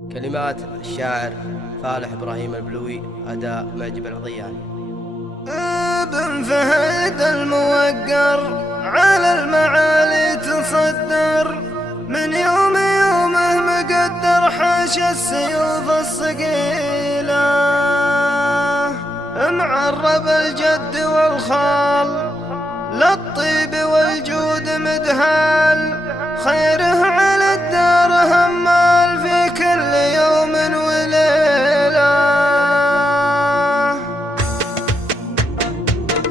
كلمات الشاعر فالح إبراهيم البلوي، أداء معجب العضياني. ابن فهد الموقر على المعالي تصدر، من يومه مقدر حاشا السيوف الصقيلة، معرب الجد والخال للطيب والجود مدهال، خيره على الدار همال في كل يوم وليلة.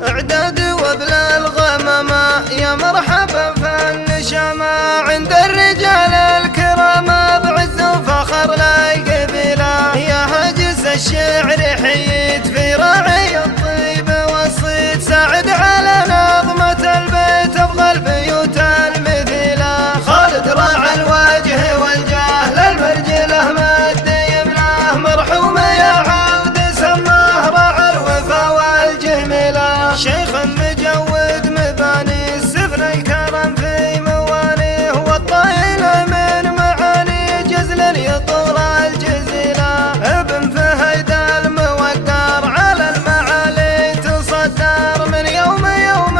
اعداد وبلا الغمامة يا مرحبا فالنشامة، عند الرجال الكرام بعز وفخر لا قبيلة، يا هاجس الشعر حييت في راعي الطيب والصيد، ساعد على نظمة البيت ابغى البيوت المثيلة، خالد راعى الوجه والجاه للمرجله مد يمناه، مرحوم يا عبد سماه راعى الوفا والجميلة، شيخ مجود مباني السفن الكرم في مواليه، والطايل من معاني جزل يطول الجزيلة، ابن فهد الموقر على المعالي تصدر، من يومه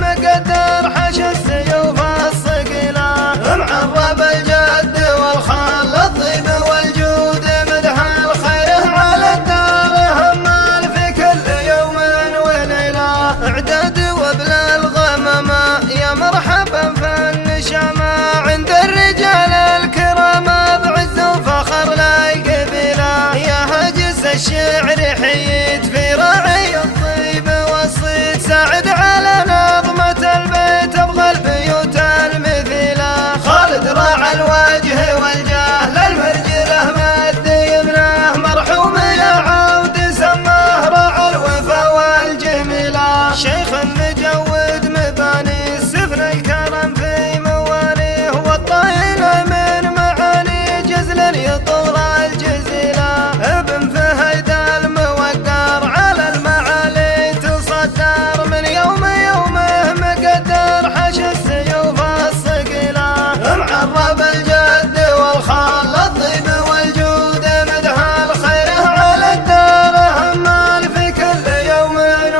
مقدر حشى السيوف الصقيلة، معرب الجد والخال الطيب والجود مدحال، خيره على الدار همال في كل يوم وليلة، اعداد وبلا الغمامة يا مرحبا فالنشامة، عند الرجال الكرام بعز وفخر لا قبيلة، يا هاجس الشعر حييت في راعي الطيب والصيد، ساعد على نظمة البيت ابغى البيوت المثيلة، خالد راعى الوجه والجاه للمرجله مد يمناه، مرحوم يا عود سماه راعى الوفا والجميلة، شيخ مجود مباني السفن الكرم في مواليه، والطايل من معاني جزل يطول الجزيلة، ابن فهد الموقر على المعالي تصدر، من يومه مقدر حشى السيوف الصقيلة، معرب الجد والخال الطيب والجود مدحال، خيره على الدار همال في كل يوم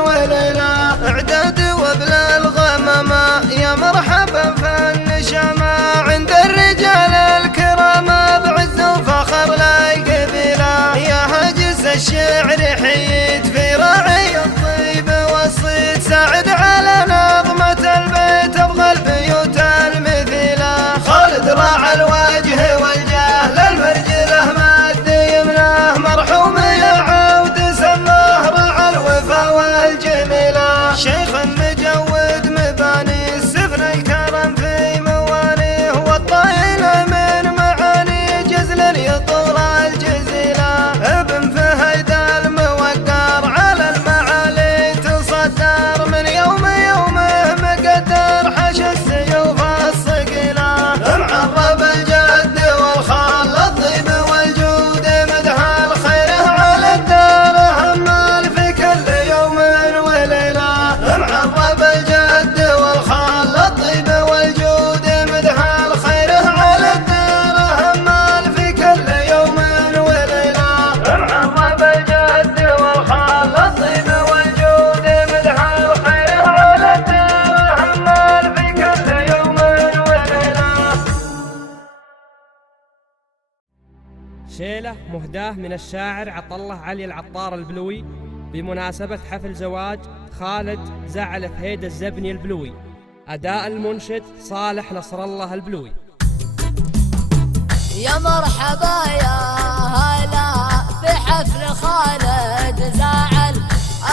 وليلة، اعداد وبلا الغمامة يا مرحبا فالنشامة، عند الرجال الكرام بعز وفخر لا قبيلة، يا هاجس الشعر حييت في راعي الطيب والصيد، ساعد على نظمة البيت ابغى البيوت المثيلة، خالد راعى الوجه والجاه للمرجله مد يمناه، مرحوم يا عود سماه راعى الوفا والجميلة، شيخ مجود مباني السفن الكرم في مواليه، والطايل من معاني جزل يطول الجزيلة، ابن فهد الموقر على المعالي تصدر، من يومه مقدر حشى السيوف الصقيلة، معرب الجد والخال الطيب والجود مدحال، خيره على الدار همال في كل يوم وليلة، معرب الجد والخال الطيب والجود مدحال، خيره على الدار همال في كل يوم وليلة، معرب الجد والخال الطيب والجود مدحال، خيره على الدار همال في كل يوم وليلة. شيلة مهداة من الشاعر عطله علي العطار البلوي بمناسبة حفل زواج خالد زعل فهيد الزبني البلوي، أداء المنشد صالح نصر الله البلوي. يا مرحبا يا هلا في حفل خالد زعل،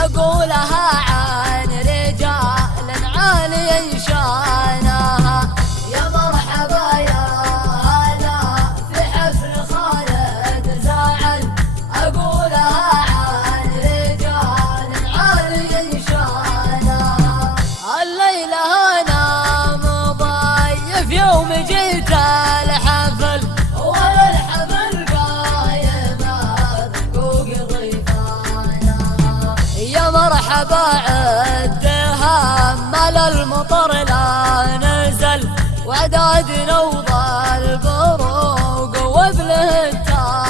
أقولها عن رجال عالي شانها، يا مرحبا يا هلا في حفل خالد زعل، أقولها عن رجال عالي شانها، الليلة أنا مضيف يوم جيت الحفل، والحفل قايم حقوق ضيفانا، يا مرحبا عدها مال المطر لا نزل، وعداد نوض البروق وبله التاج،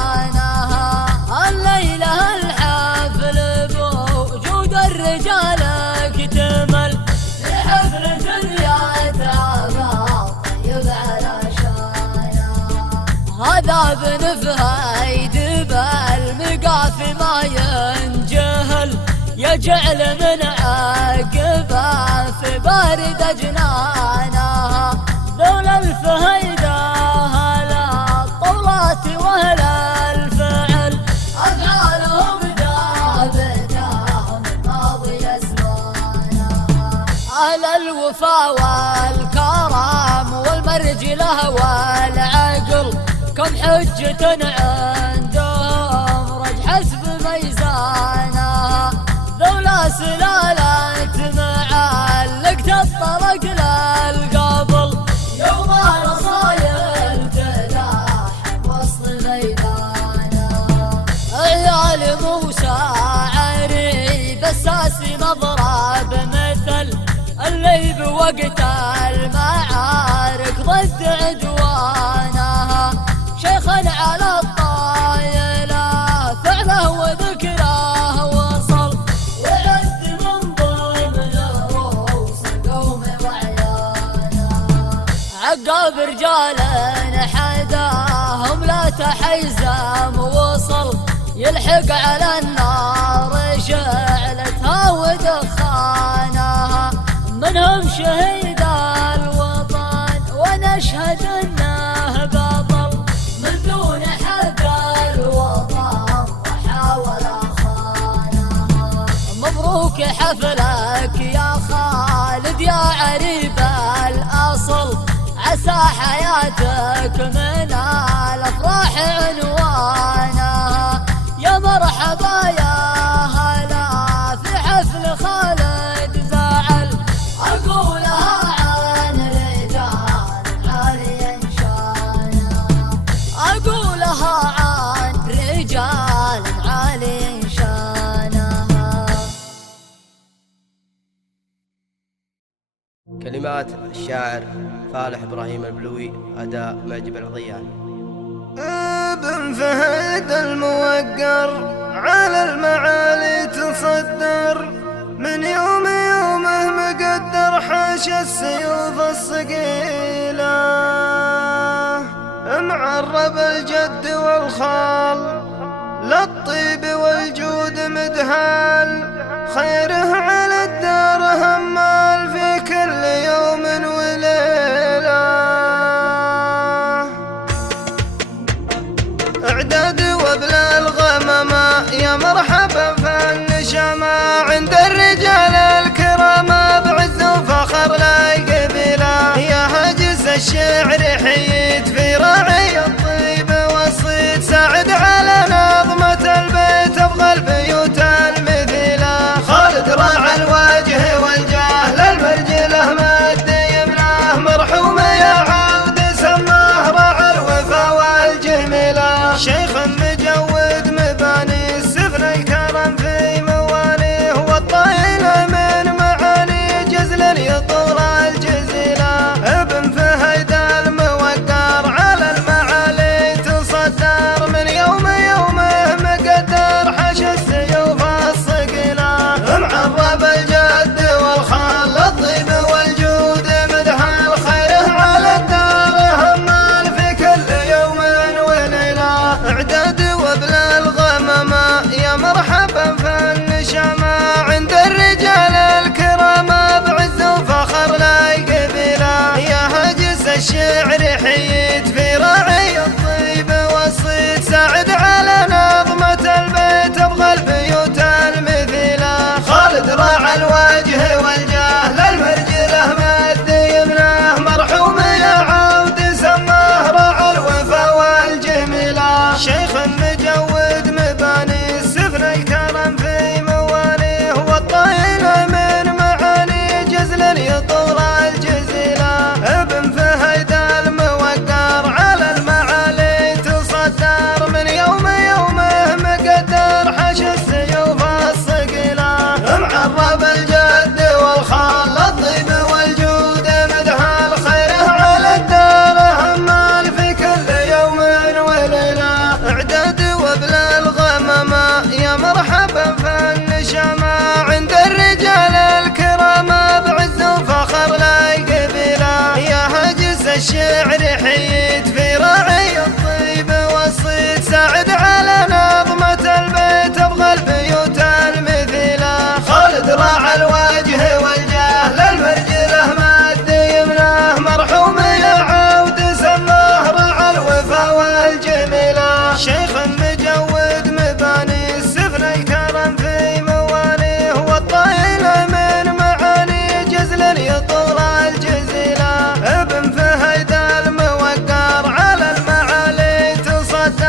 عذاب نفهيد بالمقافي ما ينجهل، يجعل من عقبه في بارد جنانها ذول الفهيدة هلا الطولات وهل الفعل، أفعالهم ثابتة من ماضي أزمانها، على الوفا والكرم والمرجلة والعقل كم حجة عندهم رج حسب ميزانها، ذولا سلالة معلقت الطرق للقبل، يوم رصايل تلاحم وسط ميدانها، عيال موسى عريب الساسي مضرب مثل اللي بوقت المعارك ضد عدوانها، شيخا على الطايلة فعله وذكره وصل، وعد من ضمن رؤوس القوم وعيانها، عقاب رجال حداهم لا تحيزم وصل، يلحق على النار شعلتها ودخانها، منهم شهيد الوطن ونشهد انه بطل، من دون حق الوطن وحاول خانها، مبروك حفلك يا خالد يا عريب الاصل، عسى حياتك من الافراح عنوانها، يا مرحبا يا هلا في حفل خالد زعل، أقولها عن رجال عالي شانها، أقولها عن رجال عالي شانها. كلمات الشاعر فالح إبراهيم البلوي، أداء معجب العضياني. ابن فهد الموقر على المعالي تصدر، من يومه مقدر حاش السيوف الصقيلة، معرب الجد والخال للطيب والجود مدهال، خيره على الدار همال في كل يوم وليلة، اعداد وبلا الغمامة يا مرحبا فالنشامة، عند الرجال الكرامة بعز وفخر لا قبيلة، يا هاجس الشعر حييت في راعي الطيب والصيد، ساعد على نظمة البيت ابغى البيوت المثيلة، خالد راعى الوجه والجاه للمرجله مد يمناه، مرحوم يا عود سماه راعى الوفا والجميلة، شيخ مجود مباني السفن الكرم في مواليه، والطائل من معاني جزل يطول الجزيلة، ابن فهيد الموقر على المعالي تصدر، من يومه مقدر حش السيوف الصقيلة، معرب الجد والخال الطيب والجود مدحال، خيره على الدار همال في كل يوم وليلة، اعداد وبلا الغمامة يا مرحبا فالنشامة، عند الرجال الكرامة بعز وفخر لا قبيلة، يا هاجس الشعر حييت في راعي الطيب والصيد، ساعد على نظمة البيت ابغى البيوت المثيلة، خالد راعى الوجه والجاه للمرجله مد يمناه، مرحوم يا عود سماه راعى الوفا والجميلة، شيخ مجود مباني السفن الكرم في مواليه، والطائل من معاني جزل يطول الجزيلة، ابن فهيد الموقر على المعالي تصدر، من يومه مقدر حش السيوف الصقيلة، معرب الجد والخال الطيب والجود مدحال، خيره على الدار همال في كل يوم وليلة، اعداد وبلا الغمامة يا مرحبا فالنشامة، عند الرجال الكرامة بعز وفخر لا قبيلة، يا هاجس الشعر حييت في راعي الطيب والصيد، ساعد على نظمة البيت ابغى البيوت المثيلة، خالد راعى الوجه والجاه للمرجله مد يمناه، مرحوم يا عود سماه راعى الوفا والجميلة، شيخ مجود مباني السفن الكرم في مواليه، والطائل من معاني جزل يطول الجزيلة، ابن فهيد الموقر على المعالي تصدر، من يومه مقدر حش السيوف الصقيلة، معرب الجد والخال الطيب والجود مدحال، خيره على الدار همال في كل يوم وليلة، اعداد وبلا الغمامة يا مرحبا فالنشامة، عند الرجال الكرامة بعز وفخر لا قبيلة، يا هاجس الشعر حييت في راعي الطيب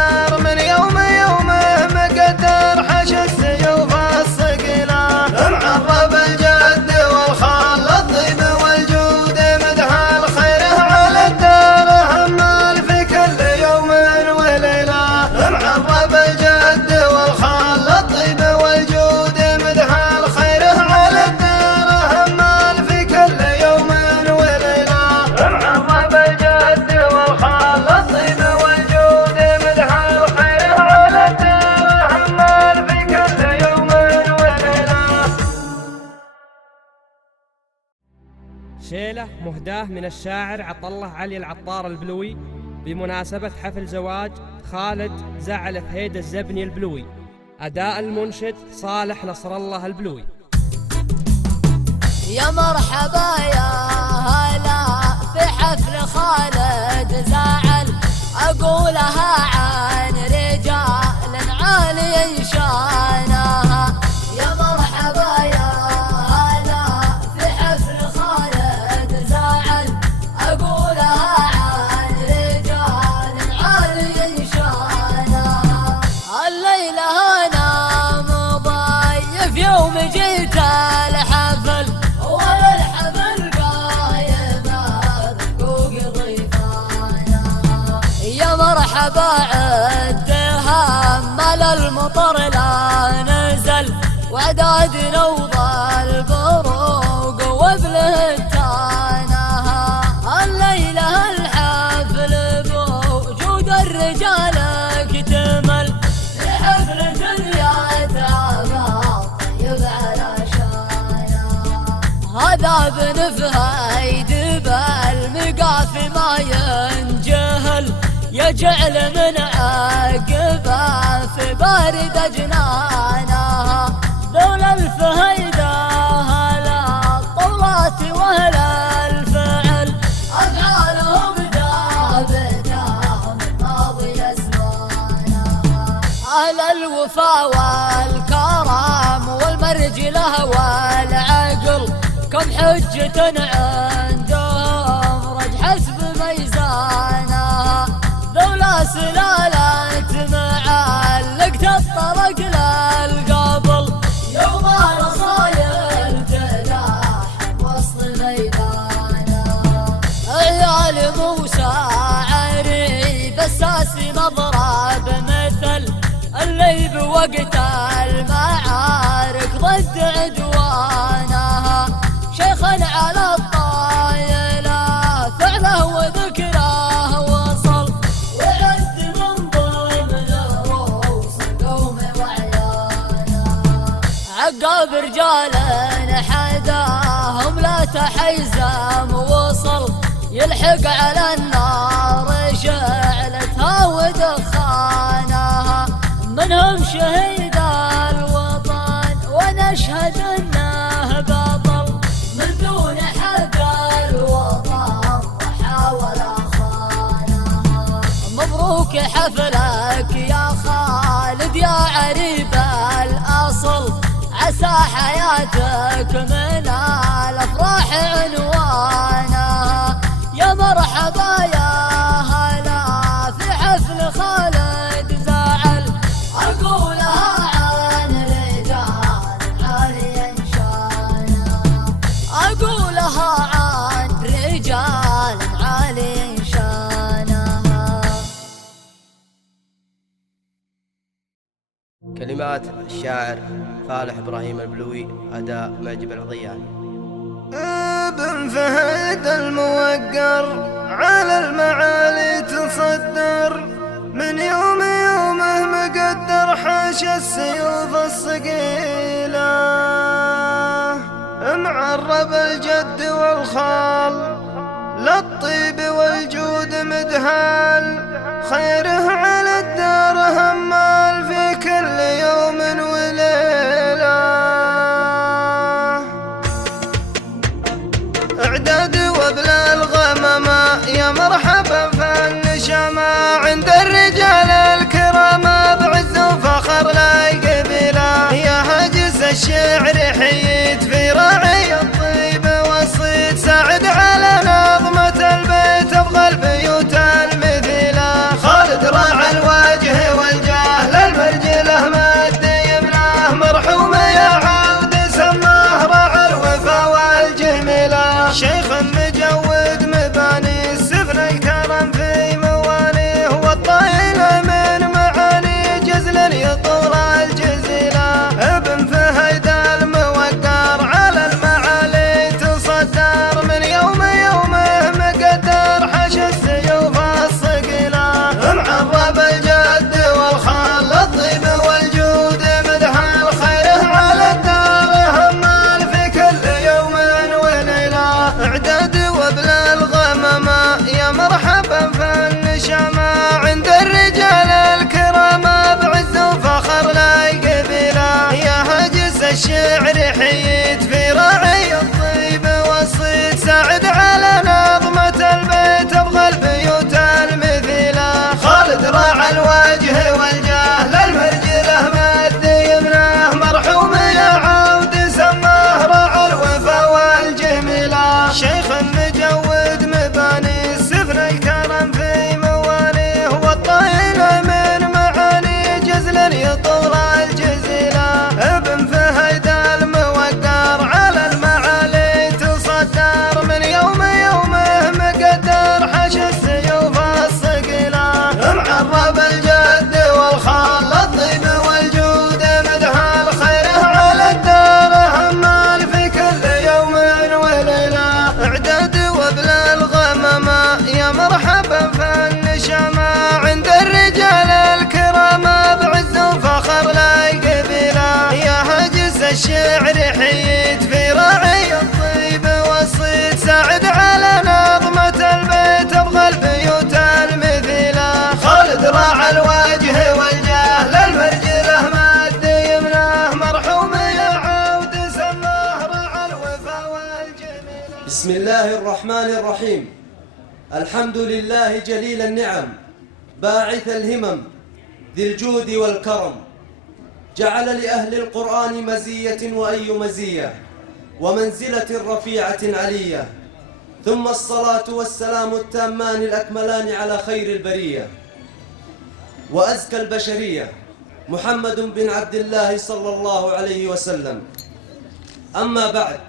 الدار من يومه مقدر حش السيوف الصقيلة معرب الجد والخال الطيب والجود مدح الخير على الدار همال في كل يوم وليلة معرب الجد والخال الطيب والجود مدح الخير على الدار همال في كل يوم وليلة معرب الجد والخال الطيب والجود مدح الخير على الدار همال في كل يوم وليلة. شيلة مهداة من الشاعر عطله علي العطار البلوي بمناسبة حفل زواج خالد زعلف هيدا الزبني البلوي. أداء المنشد صالح نصر الله البلوي. يا مرحبا يا هلا في حفل خالد زعل أقولها عن رجال عالي شانها. يا مرحبا يا هلا في حفل خالد زعل أقولها عن رجال عالي شانها. الليلة أنا مضيف يوم جيت الحفل والحفل قايم بحقوق ضيفانا. يا مرحبا عدها مال المطر لا نزل وعدادنا وضال بروق وبلهتانا. الليلة الحفل بوجود الرجال اكتمل في حفل دنيا تعبى طيب على شانا. هذا بن فهيد بالمقاف ما ينجهل يجعل من عقبه في بارد جنانها. ذولا الفهيدة هلا الطولات وهلا الفعل أفعالهم ثابتة من ماضي أزمانها. أهل الوفا والكرم والمرجلة والعقل كم حجة عندهم رج حسب ميزانها. ذولا سلالة معلقت الطرق للقبل يوم رصايل تلاحم وسط ميدانها. عيال موسى عري بساسي مضرب مثل اللي بوقت المعارك ضد عدوانها. شيخا على الطايلة فعله وذكره وصل وعد من ضمن رؤوس القوم وعيانها. عقاب رجال حداهم لا تحيزم وصل يلحق على النار شعلتها ودخانها. منهم شهيد الوطن ونشهد انه بطل من دون حق الوطن وحاول خانها. مبروك حفلك يا خالد يا عريب الاصل عسى حياتك من الافراح عنوانها. يا مرحبا يا هلا في حفل خالد زعل أقولها عن رجال عالي شانها. أقولها عن رجال عالي شانها. كلمات الشاعر فالح إبراهيم البلوي. أداء معجب العضياني. ابن فهد الموقر على المعالي تصدر من يومه مقدر حاش السيوف الصقيلة معرب الجد والخال للطيب والجود مدهال خيره على الدار همال في كل يوم وليلة. اعداد وبلا الغمامة يا مرحبا فالنشامة عند الرجال الكرام بعز وفخر لا يقبله. يا هاجس الشعر حييت في راعي الطيب والصيد ساعد على نظمة البيت ابغى البيوت المثيلة. خالد راعى بسم الله الرحمن الرحيم. الحمد لله جليل النعم باعث الهمم ذي الجود والكرم، جعل لأهل القرآن مزية وأي مزية ومنزلة رفيعة علية، ثم الصلاة والسلام التامان الأكملان على خير البرية وأزكى البشرية محمد بن عبد الله صلى الله عليه وسلم. أما بعد،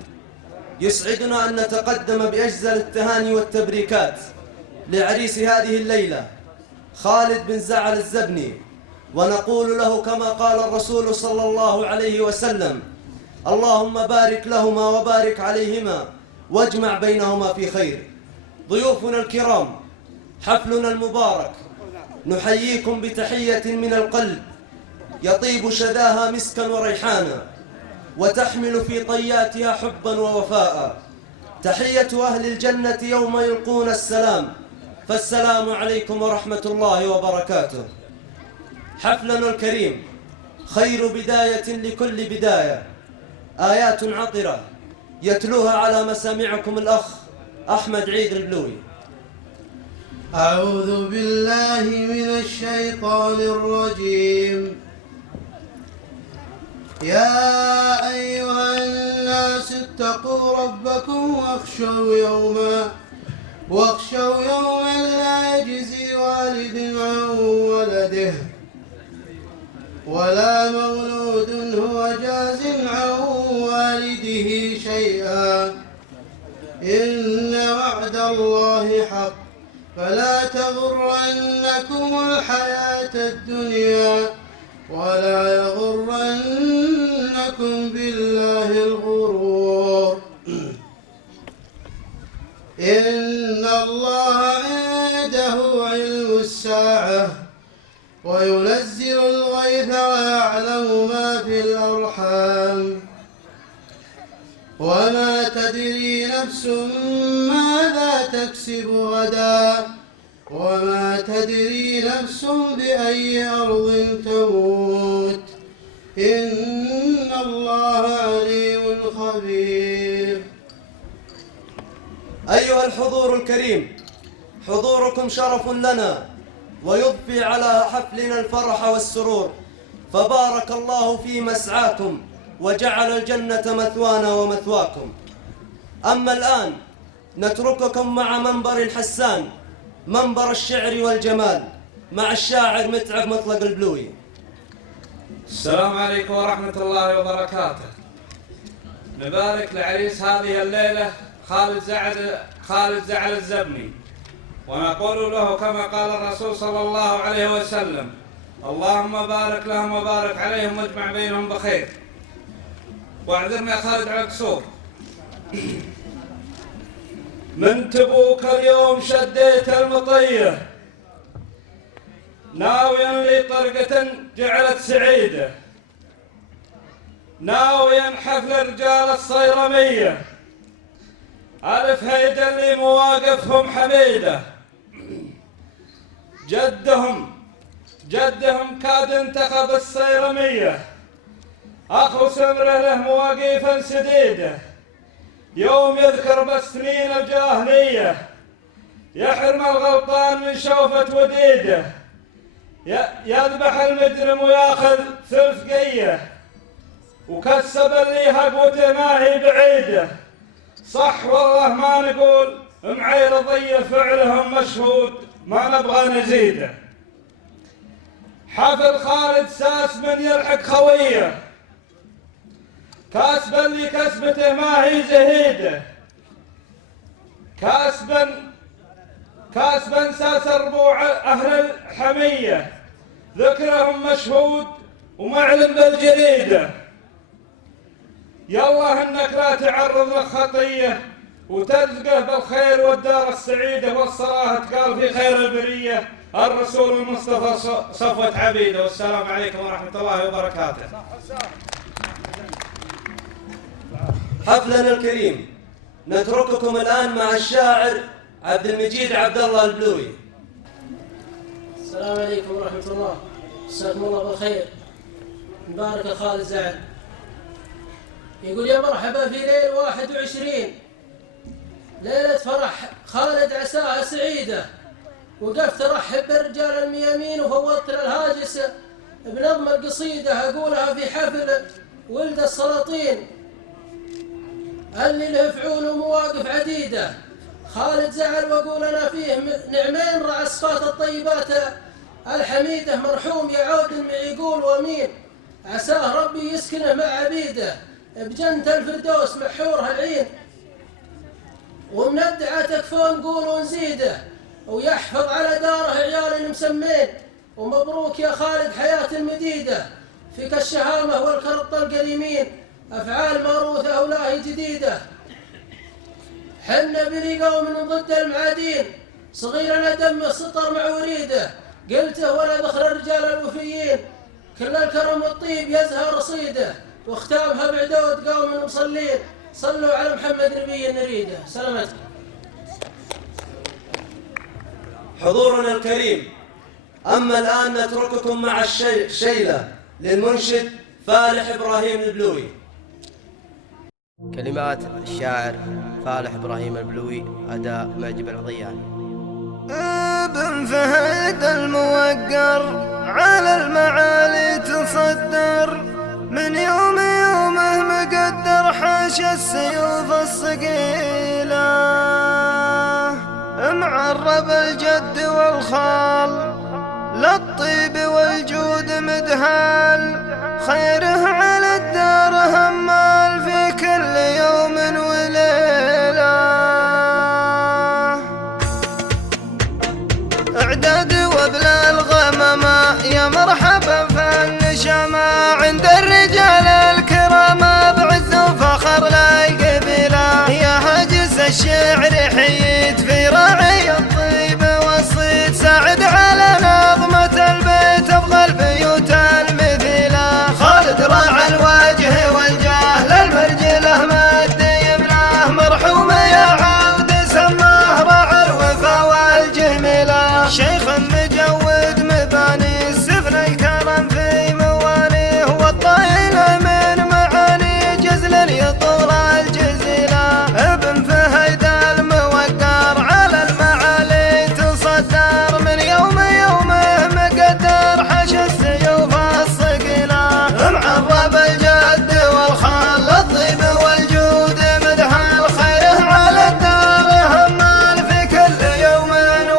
يسعدنا أن نتقدم بأجزل التهاني والتبريكات لعريس هذه الليلة خالد بن زعل الزبني، ونقول له كما قال الرسول صلى الله عليه وسلم: اللهم بارك لهما وبارك عليهما واجمع بينهما في خير. ضيوفنا الكرام، حفلنا المبارك نحييكم بتحية من القلب يطيب شداها مسكا وريحانا، وتحمل في طياتها حبا ووفاء. تحية أهل الجنة يوم يلقون السلام، فالسلام عليكم ورحمة الله وبركاته. حفلنا الكريم خير بداية لكل بداية، آيات عطرة يتلوها على مسامعكم الأخ أحمد عيد البلوي. أعوذ بالله من الشيطان الرجيم. يا أيها الناس اتقوا ربكم واخشوا يوما لا يجزي والد عن ولده ولا مولود هو جاز عن والده شيئا، إن وعد الله حق، فلا تغرنكم الحياة الدنيا ولا يغرنكم بالله الغرور. إن الله عنده علم الساعة وينزل الغيث ويعلم ما في الأرحام، وما تدري نفس ماذا تكسب غدا، وما تدري نفس بأي أرض تموت، إن الله عليم خبير. أيها الحضور الكريم، حضوركم شرف لنا ويضفي على حفلنا الفرح والسرور، فبارك الله في مسعاكم وجعل الجنة مثوانا ومثواكم. أما الآن نترككم مع منبر حسان، منبر الشعر والجمال، مع الشاعر متعب مطلق البلوي. السلام عليكم ورحمة الله وبركاته. نبارك لعريس هذه الليلة خالد زعل الزبني، ونقول له كما قال الرسول صلى الله عليه وسلم: اللهم بارك لهم وبارك عليهم واجمع بينهم بخير. واعذرنا يا خالد على القصور. من تبوك اليوم شديت المطية، ناويا لي طرقة جعلت سعيدة، ناويا حفل رجال الصيرمية، ألف هيدا اللي مواقفهم حميدة. جدهم كاد انتخب الصيرمية، أخو سمره له مواقيفا سديدة، يوم يذكر بالسنين الجاهلية، يحرم الغلطان من شوفة وديده، يذبح المجرم وياخذ ثلث قية، وكسب اللي هقوته ما هي بعيدة. صح والله ما نقول معير ضية، فعلهم مشهود ما نبغى نزيده. حفل خالد ساس من يلحق خويه، كاسبا اللي كسبته ما هي زهيده، كاسبا ساس ربوع أهل الحمية، ذكرهم مشهود ومعلم بالجريدة. يالله انك لا تعرض للخطية وترزقه بالخير والدار السعيدة، والصلاة قال في خير البرية الرسول المصطفى صفوة عبيده. والسلام عليكم ورحمة الله وبركاته. حفلنا الكريم نترككم الآن مع الشاعر عبد المجيد عبد الله البلوي. السلام عليكم ورحمة الله، مساكم الله بالخير. مبارك خالد زعل. يقول: يا مرحبا في ليل 21 ليلة فرح خالد عساها سعيدة، وقفت أرحب بالرجال الميامين وفوضت للهاجس بنظم القصيدة أقولها في حفل ولد السلاطين اللي له فعول ومواقف عديدة. خالد زعل وأقول أنا فيه نعمين رعى الصفات الطيبات الحميدة، مرحوم يعود يقول ومين عساه ربي يسكنه مع عبيده بجنة الفردوس محورها العين، ومندعة تكفون قول ونزيده ويحفظ على داره عيال مسمين. ومبروك يا خالد حياة المديدة، فيك الشهامة والكرط القديمين، أفعال موروثة ولاهي جديدة. حنا بني قوم ضد المعادين، صغيرنا دم السطر مع وريده، قلته ولا ذخر الرجال الوفيين، كل الكرم والطيب يزهر رصيده، واختامها بعدود قوم مصلين. صلوا على محمد نبي نريده. سلامتكم. حضورنا الكريم، أما الآن نترككم مع الشيلة للمنشد فالح إبراهيم البلوي. كلمات الشاعر فالح إبراهيم البلوي، أداء معجب العضياني. ابن فهد الموقر على المعالي تصدر، من يومه مقدر حاش السيوف الثقيلة، معرب الجد والخال للطيب والجود مدهال، خيره على الدار همال في كل يوم وليلة. اعداد وبلا الغمامة يا مرحبا فالنشامة، عند الرجال الكرام بعز وفخر لا يقبله، يا هاجس الشعر حييت في راعي الطيب والصيد، ساعد على نظمة البيت ابغى البيوت المثيلة. خالد راعى الوجه والجاه للمرجله مد يمناه، مرحوم يا عود سماه راعى الوفا والجميلة، شيخ مجود مباني السفن الكرم في موانيه، والطائل من معاني جزل يطول الجزيلة. ابن فهيد الموقر على المعالي تصدر، من يومه مقدر حش السيوف الثقيلة، معرب الجد والخال الطيب والجود مدهال، خيره على الدار همال في كل يوم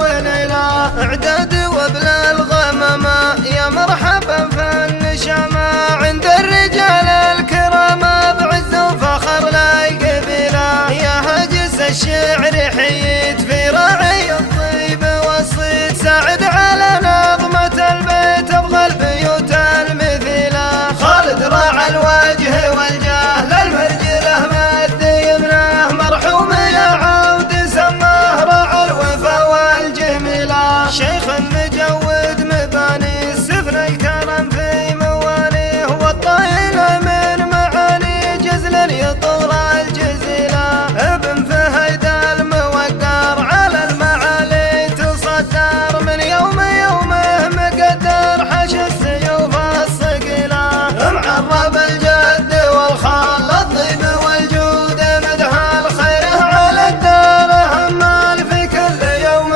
وليلة. اعداد وبلا الغمامة يا مرحبا فالنشامة، عند الرجال الكرام بعز وفخر لا يقبله، يا هاجس الشعر حييت في راعي الطيب والصيد، ساعد على نظمة البيت ابغى البيوت المثيلة. خالد راعى الوجه والجاه للمرجله مد يمناه، مرحوم يا عود سماه راعى الوفا والجميلة، شيخ مجود مباني السفن الكرم في موانيه، والطائل من معاني جزل يطول الجزيلة. ابن فهيد الموقر على المعالي تصدر، من يومه مقدر حش السيوف الثقيلة، معرب الجد والخال الطيب والجود مدهال، خيره على الدار همال في كل يوم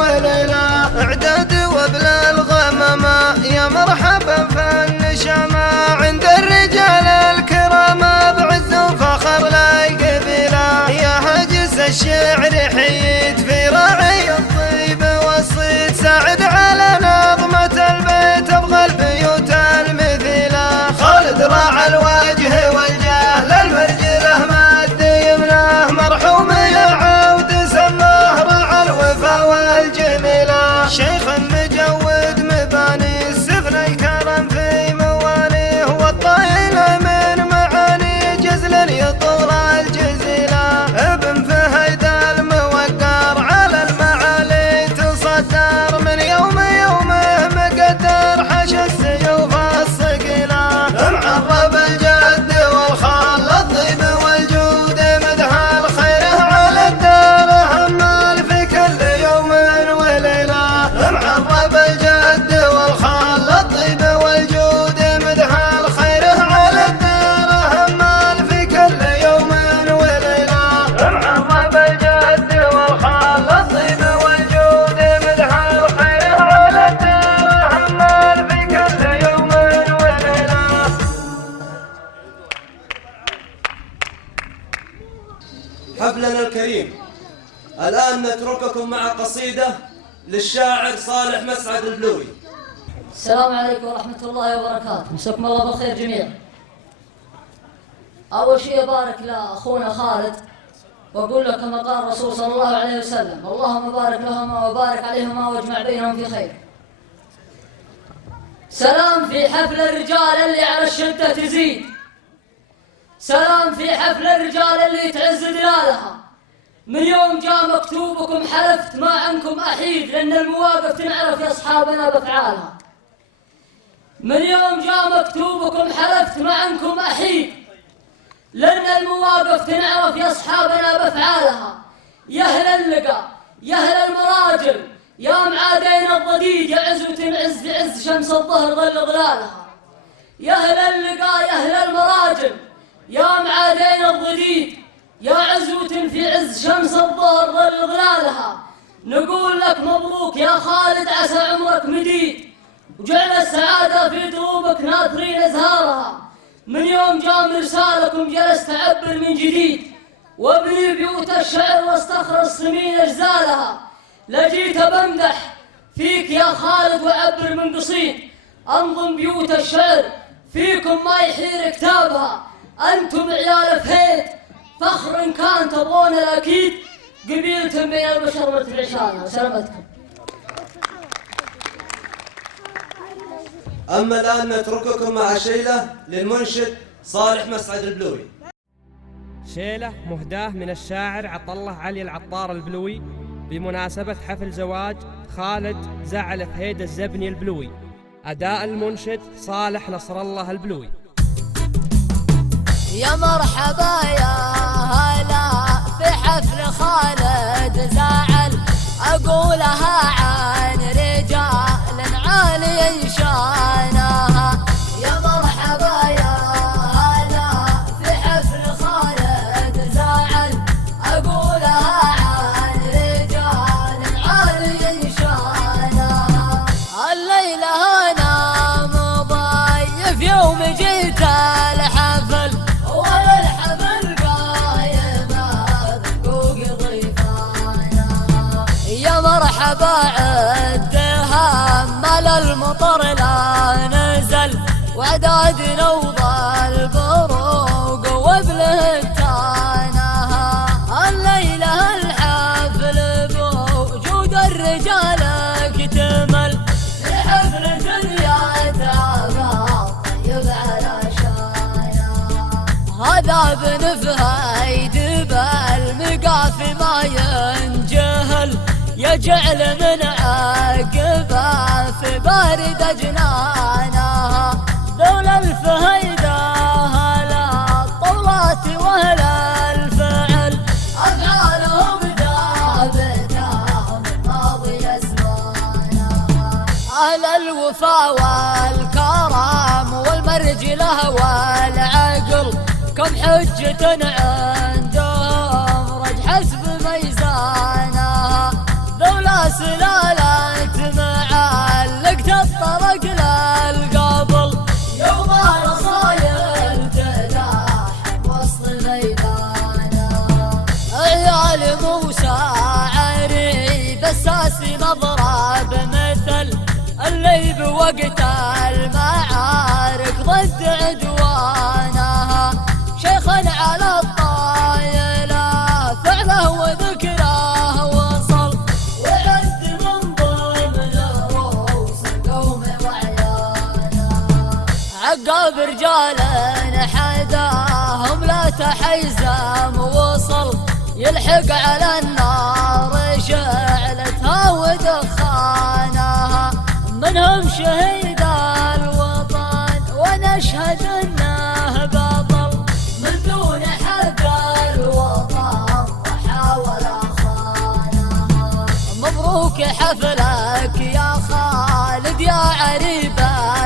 وليلة. اعداد وبلا الغمامة يا مرحبا فالنشامة، عند الرجال الكرام بعز وفخر لا يقبله، يا هاجس الشعر حييت في راعي الطيب والصيد، ساعد على نظمة البيت ابغى البيوت المثيلة. خالد راعى الوجه والجاه للمرجله مد يمناه، مرحوم يا عود سماه راعى الوفا والجميلة، شيخ مجود مباني السفن الكرم في حفلنا الكريم. الآن نترككم مع قصيدة للشاعر صالح مسعد البلوي. السلام عليكم ورحمة الله وبركاته، مساكم الله بالخير جميعا. أول شيء أبارك لأخونا خالد وأقول له كما قال الرسول صلى الله عليه وسلم: اللهم بارك لهما وبارك عليهما واجمع بينهم في خير. سلام في حفل الرجال اللي على الشدة تزيد، سلام في حفل الرجال اللي تعز دلالها. من يوم جاء مكتوبكم حلفت ما عنكم أحيد، لأن المواقف تنعرف يا أصحابنا بأفعالها. من يوم جاء مكتوبكم حلفت ما عنكم أحيد، لأن المواقف تنعرف يا أصحابنا بأفعالها. يا أهل اللقا يا أهل المراجل يا معادين الضديد، يا عزوة عز عز شمس الظهر ظل ظلالها. يا أهل اللقا يا أهل المراجل يا معادين الضديد، يا عزوة في عز شمس الظهر ظل ظلالها. نقول لك مبروك يا خالد، عسى عمرك مديد، وجعل السعادة في دروبك ناثرين أزهارها. من يوم جاء مرسالكم جلست أعبر من جديد، وابني بيوت الشعر واستخرج سمين أجزالها. لجيت بمدح فيك يا خالد وأعبر من قصيد، أنظم بيوت الشعر فيكم ما يحير كتابها. أنتم عيال فهيد فخر كان تبغون الأكيد، قبيلتم بين البشر مرتفع شانها. سلامتكم. أما الآن نترككم مع شيلة للمنشد صالح مسعد البلوي. شيلة مهداة من الشاعر عطله علي العطار البلوي بمناسبة حفل زواج خالد زعل فهيد الزبني البلوي. أداء المنشد صالح نصر الله البلوي. يا مرحبا يا هلا في حفل خالد زعل، أقولها عن رجال عالي شانها. يا مرحبا يا هلا في حفل خالد زعل، أقولها عن رجال عالي شانها. الليلة أنا مضيف يوم جيت الحفل، والحفل قايمة بحقوق ضيفانا. يا مرحبا عدها مال المطر لا نزل، وعداد نوض البروق وبلهتانها. الليلة الحفل بوجود الرجال اكتمل، في حفل دنيا تعبى طيب على شانها. هذا ابن فهيد بالمقاف ما ينجهل، يجعل من عقبه في بارد جنانها. ذولا الفهيدة هلا الطولات وهلا الفعل، أفعالهم ثابتة من ماضي أزمانها. أهل الوفا والكرم والمرجلة والعقل، كم حجة عندهم رج حسب ميزانها. ذولا سلالة معلقت الطرق للقبل، يوم الرصايل تلاحم وسط ميدانها. عيال موسى عريب الساسي مضرب مثل الليب وقت المعارك ضد عدوانها. شيخا على الطايلة فعله وذكره وصل، وعد من ضمن رؤوس القوم وعيانها. عقاب رجال حداهم لا تحيزم وصل، يلحق على النار شعلتها ودخانها. منهم شهيد الوطن ونشهد انه بطل، من دون حق الوطن وحاول خانها. مبروك حفلك يا خالد يا عريب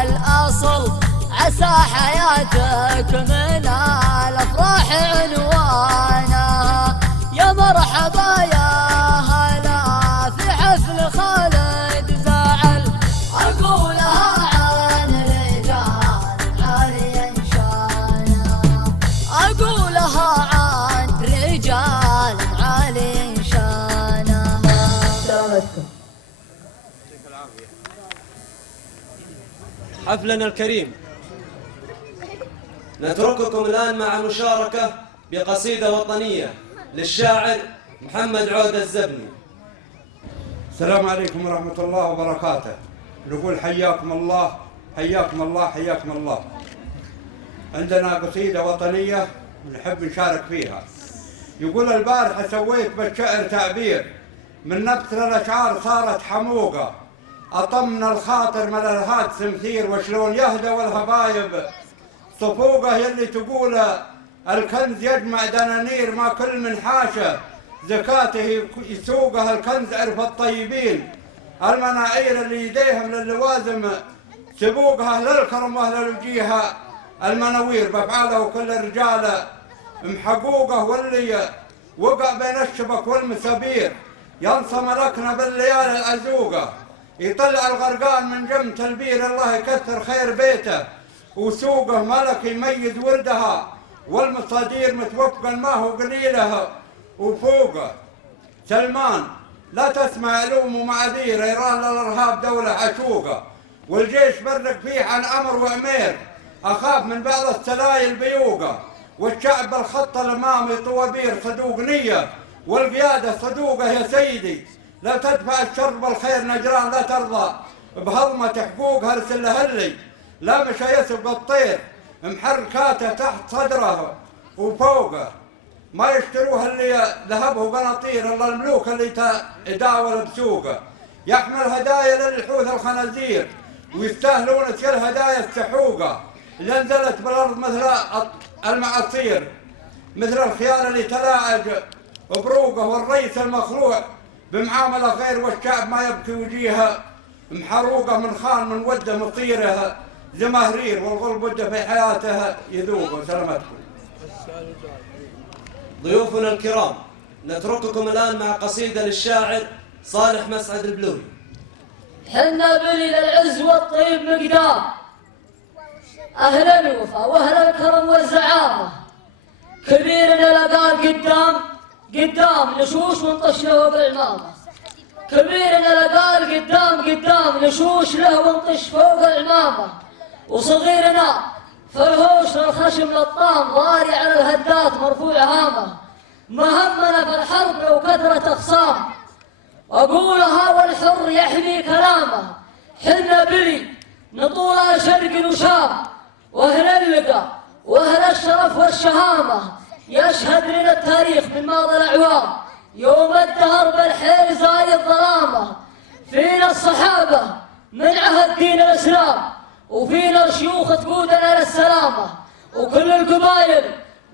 الاصل، عسى حياتك من الافراح عنوانها. يا مرحبا يا هلا في حفل خالد زعل، أقولها عن رجال عالي شانها. أقولها عن رجال حفلنا الكريم. نترككم الآن مع مشاركة بقصيدة وطنية للشاعر محمد عودة الزبني. السلام عليكم ورحمة الله وبركاته. نقول حياكم الله حياكم الله حياكم الله. عندنا قصيدة وطنية نحب نشارك فيها. يقول البارحة سويت بالشعر تعبير من نبت الأشعار صارت حموقة، أطمنا الخاطر من الهات سمثير، وشلون يهدى والهبايب صفوقة، يلي تقول الكنز يجمع دنانير ما كل من حاشة زكاته يسوقها، الكنز عرف الطيبين المناعير اللي يديهم للوازم سبوقها، أهل الكرم وأهل الوجيهة المناوير بفعاله وكل الرجال محقوقه، واللي وقع بين الشبك والمسابير ينصى ملكنا بالليالي العزوقة، يطلع الغرقان من جمة البير الله يكثر خير بيته وسوقه، ملك يميز وردها والمصادير متوفقا ما هو قليله وفوقه. سلمان لا تسمع علوم ومعاذير، ايران للارهاب دولة عشوقة، والجيش برق فيه عن امر وامير، اخاف من بعض السلايل بيوقه، والشعب بالخط الامامي طوابير صدوق نية، والقيادة صدوقة يا سيدي، لا تدفع الشر بالخير نجران لا ترضى بهضمة حقوق هرسل هلي، لا مش يسبق الطير محركاته تحت صدره وفوقه، ما يشتروه اللي ذهبه قناطير الا الملوك اللي يداول بسوقه، يحمل هدايا للحوث الخنازير ويستاهلون كل هدايا السحوقه، اللي نزلت بالارض مثل المعاصير، مثل الخيال اللي تلاعج بروقه، والرئيس المخلوع بمعامله غير، والشعب ما يبكي وجيهه محروقه، من خان من وده مطيره زمهرير، والغلب وده في حياته يذوق. سلامتكم. ضيوفنا الكرام، نترككم الآن مع قصيدة للشاعر صالح مسعد البلوي. حنا بني للعز والطيب مقدام، أهل الوفا وأهل الكرم والزعامة، كبيرنا لقال قدام نشوش ونطش له بالعمامة، كبيرنا لقال قدام نشوش له ونطش فوق العمامة، وصغيرنا فرهوش للخشم للطام ضاري على الهدات مرفوع هامة، ما همنا في الحرب لو كثرة أخصام، أقولها والحر يحمي كلامه، حنا بلي نطولها شرق وشام، وأهل اللقى وأهل الشرف والشهامة، يشهد لنا التاريخ من ماضي الأعوام، يوم الدهر بالحيل زايد ظلامه، فينا الصحابة من عهد دين الإسلام، وفينا الشيوخ تقودنا للسلامة، وكل القبايل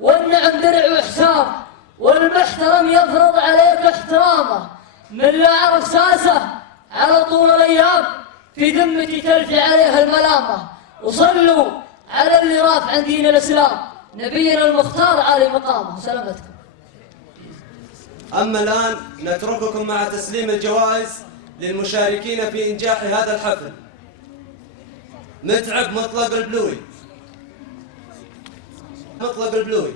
والنعم درع وحسام، والمحترم يفرض عليك احترامه، من لا عرف ساسه على طول الأيام في ذمتي تلفي عليها الملامة، وصلوا على اللي رافع عن دين الإسلام نبينا المختار عالي مقامه. سلامتكم. أما الآن نترككم مع تسليم الجوائز للمشاركين في إنجاح هذا الحفل. متعب مطلق البلوي. مطلق البلوي.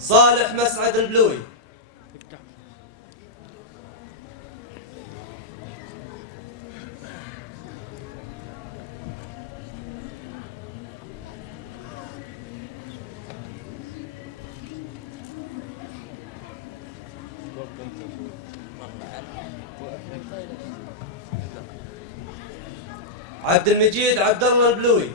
صالح مسعد البلوي. عبد المجيد عبد الله البلوي.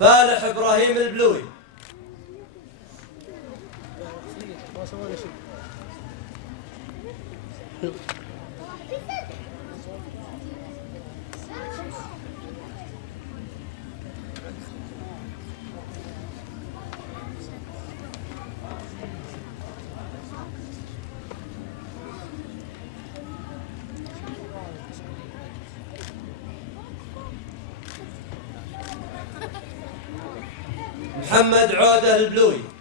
فالح إبراهيم البلوي. محمد عودة البلوي.